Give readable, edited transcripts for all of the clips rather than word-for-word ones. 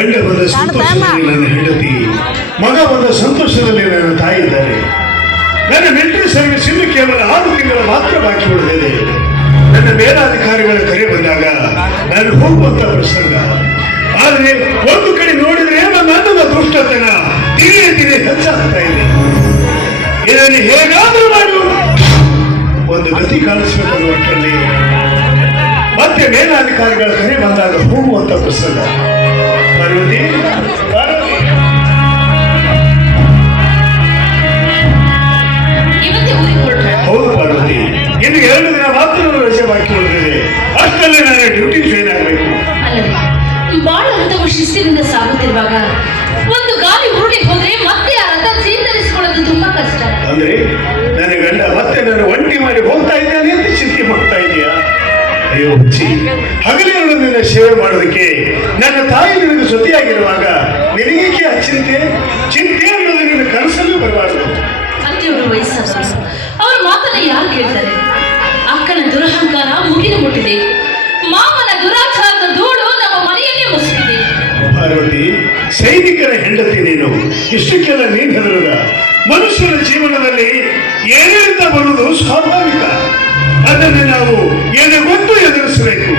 ಗಂಡ ಬಂದ ಸಂತೋಷದಲ್ಲಿ ನನ್ನ ಹೆಂಡತಿ, ಮಗ ಬಂದ ಸಂತೋಷದಲ್ಲಿ ನನ್ನ ತಾಯಿ ಇದ್ದಾರೆ. ನನ್ನ ಮಿಲಿಟರಿ ಸರ್ವಿಸ್ ಇನ್ನು ಕೇವಲ 6 ತಿಂಗಳು ಮಾತ್ರ ಬಾಕಿ ಉಳಿದಿದೆ. ನನ್ನ ಮೇಲಾಧಿಕಾರಿಗಳ ಕರೆ ಬಂದಾಗ ನಾನು ಹೋಗುವಂತ ಪ್ರಸಂಗ. ಆದರೆ ಒಂದು ಕಡೆ ನೋಡಿದ್ರೆ ನನ್ನ ಅನ್ನದ ದುಷ್ಟತನ ದಿನೇ ದಿನೇ ಹೆಚ್ಚಾಗ್ತಾ ಇದೆ. ಇದನ್ನು ಹೇಗಾದ್ರೂ ಮಾಡಿ ಒಂದು ಗತಿ ಕಾಣಿಸ್ಬೇಕನ್ನುವಷ್ಟರಲ್ಲಿ ಮತ್ತೆ ಮೇಲಾಧಿಕಾರಿಗಳ ಕರೆ ಬಂದಾಗ ಹೋಗುವಂತ ಪ್ರಸಂಗ. ಪಾರ್ವತಿ, ಹೌದು ಪಾರ್ವತಿ, ಇನ್ನು 2 ದಿನ ಮಾತ್ರ ರಜೆ ಬಾಕಿ ಉಳಿದಿದೆ. ಅಷ್ಟಲ್ಲೇ ನಾನು ಡ್ಯೂಟಿ ಜಾಯ್ನ್ ಆಗಬೇಕು. ಬಹಳ ಹಂತವು ಶಿಸ್ತಿನಿಂದ ಸಾಗುತ್ತಿರುವಾಗ ಒಂದು ಗಾಳಿ ಉರುಳಿ ಹೋದ್ರೆ ಮತ್ತೆ ಆ ರಥ ಚೇತರಿಸಿಕೊಳ್ಳೋದು ತುಂಬಾ ಕಷ್ಟ. ಅಂದ್ರೆ ನನ್ನ ಗಂಡ ಮತ್ತೆ ನಾನು ಒಂಟಿ ಮಾಡಿ ಹೋಗ್ತಾ ಇದ್ದಾನೆ ಅಂತ ಚಿಂತೆ ಮಾಡ್ತಾ ಇದೆಯಾ? ಅಯ್ಯೋ ಹುಚ್ಚಿ, ಹಗಲಿರುಳು ನಿನ್ನ ಸೇವೆ ಮಾಡೋದಕ್ಕೆ ನನ್ನ ತಾಯಿ ನಿನಗೆ ಜೊತೆಯಾಗಿರುವಾಗ ನಿನಗೇಕೆ ಆ ಚಿಂತೆ ಅನ್ನೋದು ನಿನ್ನ ಕನಸಲ್ಲೂ ಬರಬಾರದು. ಅತ್ತೆಯವರು ವಯಸ್ಸಾದವರು, ಅವ್ರ ಮಾತನ್ನ ಯಾರು ಕೇಳ್ತಾರೆ? ಅಕ್ಕನ ದುರಹಂಕಾರ ಮುಗಿಲು ಮುಟ್ಟಿದೆ. ಮಾವನ ದುರಾಚಾರದ ಧೂಳು ನಮ್ಮ ಮನೆಯನ್ನೇ ಮುಸುಕಿದೆ. ಪಾರ್ವತಿ, ಸೈನಿಕರ ಹೆಂಡತಿ ನೀನು, ಇಷ್ಟಕ್ಕೆಲ್ಲ ನೀನು ಹೆದರದ? ಮನುಷ್ಯನ ಜೀವನದಲ್ಲಿ ಏನೇನಿಂದ ಬರುವುದು ಸ್ವಾಭಾವಿಕ. ಅದನ್ನು ನಾವು ಎದೆಗೊತ್ತು ಎದುರಿಸಬೇಕು.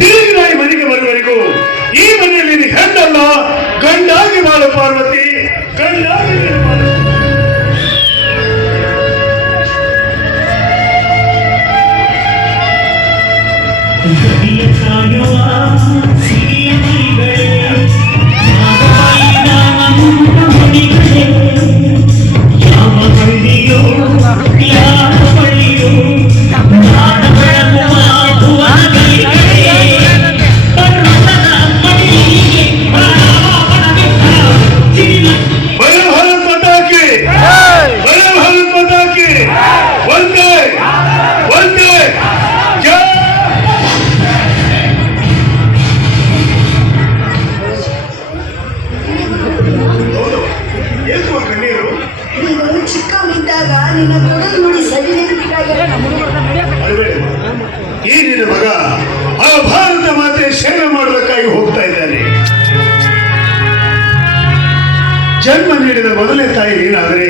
ತಿರುಗಿ ನಾಯಿ ಮನೆಗೆ ಬರುವವರೆಗೂ ಈ ಮನೆಯಲ್ಲಿ ನೀನು ಹೆಣ್ಣಲ್ಲ, ಗಂಡಾಗಿ ಬಾಳು ಪಾರ್ವತಿ, ಗಂಡಾಗಿ ಬಾಳು. ಈ ನಿನ್ನ ಮಗ ಆ ಭಾರತ ಮಾತೆ ಸೇವೆ ಮಾಡೋದಕ್ಕಾಗಿ ಹೋಗ್ತಾ ಇದ್ದಾನೆ. ಜನ್ಮ ನೀಡಿದ ಮೊದಲನೇ ತಾಯಿ ನೀನಾದರೆ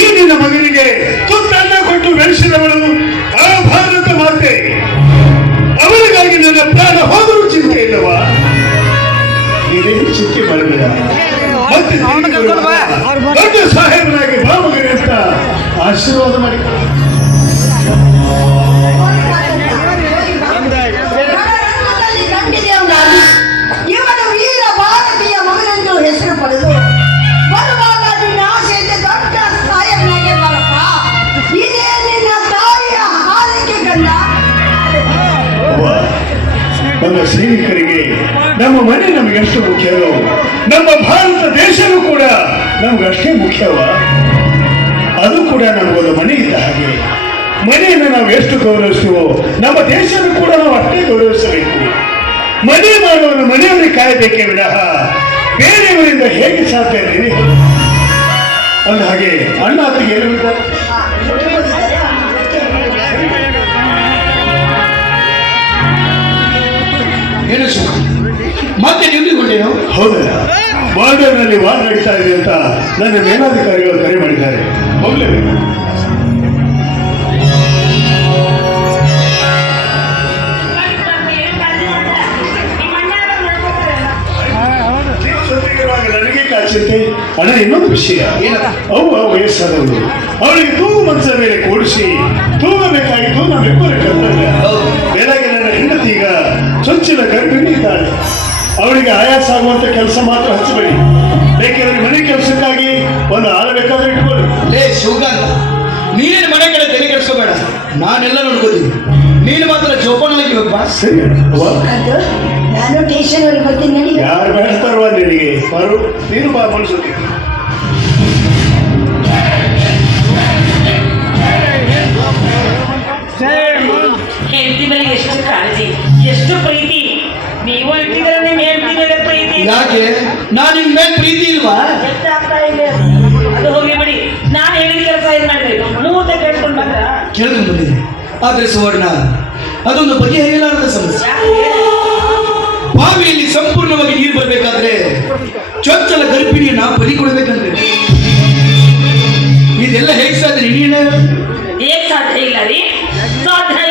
ಈ ನಿನ್ನ ಮಗನಿಗೆ ತುತ್ತನ್ನ ಕೊಟ್ಟು ಬೆಳೆಸಿದವಳು ಆ ಭಾರತ ಮಾತೆ. ಅವರಿಗಾಗಿ ನನ್ನ ಪ್ರಾಣ ಹೋದರೂ ಚಿಂತೆ ಇಲ್ಲವಾ? ನೀನೇನು ಚಿಂತೆ ಮಾಡಬೇಡ. ಮತ್ತೆ ದೊಡ್ಡ ಸಾಹೇಬನಾಗಿ ಬಾಮಗರಿ ಅಂತ ಆಶೀರ್ವಾದ ಮಾಡಿ. ಇವನು ವೀರ ಭಾರತೀಯ ಮಗನೆಂದು ಹೆಸರು ಪಡೆದು ಬರುವಾಗ ನಿನ್ನ ಆಸೆಯಿಂದ ದೊಡ್ಡ ಸಾಯನಾಗೆ ಬರಪ್ಪ. ಇದೇ ನಿನ್ನ ತಾಯಿಯ ಹಾರೈಕೆ ಕಂಡ. ನಮ್ಮ ಸೈನಿಕರಿಗೆ ನಮ್ಮ ಮನೆ ನಮಗೆಷ್ಟು ಮುಖ್ಯವೋ, ನಮ್ಮ ಭಾರತ ದೇಶವೂ ಕೂಡ ನಮಗಷ್ಟೇ ಮುಖ್ಯವ. ಅದು ಕೂಡ ನಮಗೊಂದು ಮನೆ ಇದ್ದ ಹಾಗೆ. ಮನೆಯನ್ನು ನಾವು ಎಷ್ಟು ಗೌರವಿಸುವೋ ನಮ್ಮ ದೇಶವನ್ನು ಕೂಡ ನಾವು ಅಷ್ಟೇ ಗೌರವಿಸಬೇಕು. ಮನೆ ಮಾಡುವನು ಮನೆಯವರಿಗೆ ಕಾಯಬೇಕೇ ವಿನಃ ಬೇರೆಯವರಿಂದ ಹೇಗೆ ಸಾಧ್ಯ ಇದ್ದೀನಿ? ಅಂದ ಹಾಗೆ ಅಣ್ಣ ಅತ್ತಿಗೆ ಏನು ಮತ್ತೆ ಡ್ಯೂಟಿಗೊಂಡೇನು? ಹೌದಲ್ಲ, ಬಾರ್ಡರ್ನಲ್ಲಿ ವಾರ್ ನಡೀತಾ ಇದೆ ಅಂತ ನನ್ನ ಮೇಲಾಧಿಕಾರಿಗಳು ಕರೆ ಮಾಡಿದ್ದಾರೆ. ಹೋಗ್ಲೇಬೇಕು. ನನಗೆ ಕಾಚಿತೆ ಅಣ್ಣ. ಇನ್ನೊಂದು ವಿಷಯ, ಅವು ವಯಸ್ಸಾದವರು, ಅವಳಿಗೆ ತೂಗು ಮನಸ್ಸ ಮೇಲೆ ಕೂಡಿಸಿ ತೂಗಬೇಕಾಗಿತ್ತು ನಮ್ಮಿಬ್ಬರ ಕರ್ತವ್ಯ. ಬೆಳಗ್ಗೆ ನನ್ನ ಹೆಂಡತಿ ಈಗ ಚೊಚ್ಚಿನ ಗರ್ಭಿಣಿ ಇದ್ದಾಳೆ. ಅವಳಿಗೆ ಆಯಾಸ ಆಗುವಂತ ಕೆಲಸ ಮಾತ್ರ ಹಚ್ಚಬೇಡಿ. ಬೇಕಿದ್ರೆ ಮನೆ ಕೆಲಸಕ್ಕಾಗಿ ಒಂದು ಆಳ ಬೇಕಾದ್ರೆ ಇಟ್ಕೊಳ್ಳಿ. ಲೇ ಶಿವಕಾಂತ, ನೀನೇನು ಮನೆ ಕಡೆ ತಲೆ ಕೆಡಿಸ್ಕೋಬೇಡ, ನಾನೆಲ್ಲ ನೋಡ್ಕೋತೀನಿ. ನೀನು ಮಾತ್ರ ಜೋಪಾನಾಗಿ ಹೋಗ್ಬಾ. ಸರಿ, ನಾನು ಸ್ಟೇಷನ್ ವರೆಗೆ ಬರ್ತೀನಿ. ಯಾರು ಬೇಡ್ತಾರವ ನಿನಗೆ? ಬರು, ನೀನು ಬಾ ಮನ್ಸುತ್ತಿ. ಹೆಂಡತಿ ಮೇಲೆ ಎಷ್ಟು ಕಾಳಜಿ, ಎಷ್ಟು ಪ್ರೀತಿ. ನೀವು ಇಟ್ಟಿದ್ರೆ ನಿಮ್ಮ ಹೆಂಡತಿ ಮೇಲೆ ಪ್ರೀತಿ. ಯಾಕೆ? ನಾನು ನಿನ್ ಮೇಲೆ ಪ್ರೀತಿ ಇಲ್ವಾ? ಹೆಚ್ಚಾಗ್ತಾ ಇದೆ. ಅದು ಹೋಗಿ ಬಿಡಿ, ನಾನು ಹೇಳಿದ ಕೆಲಸ ಏನ್ ಮಾಡಿದ್ರಿ? ಮೂರ್ತ ಕೇಳ್ಕೊಂಡು ಬಂದ್ರ ಕೇಳ್ಕೊಂಡು ಬಂದಿದ್ದೀನಿ. ಆದ್ರೆ ಸುವರ್ಣ, ಅದೊಂದು ಬಗೆಹರಿಯಲಾರದ ಸಮಸ್ಯೆ. ಬಾವಿಯಲ್ಲಿ ಸಂಪೂರ್ಣವಾಗಿ ನೀರು ಬರಬೇಕಾದ್ರೆ ಚೊಚ್ಚಲ ಗರ್ಭಿಣಿಯನ್ನ ಬಲಿ ಕೊಡಬೇಕಂದ್ರೆ ಇದೆಲ್ಲ ಹೇಗೆ ಸಾಧ್ಯ ನೀನು ಏನ್ ಸಾಧ್ಯ ಇಲ್ಲ ರೀ, ಸಾಧ್ಯ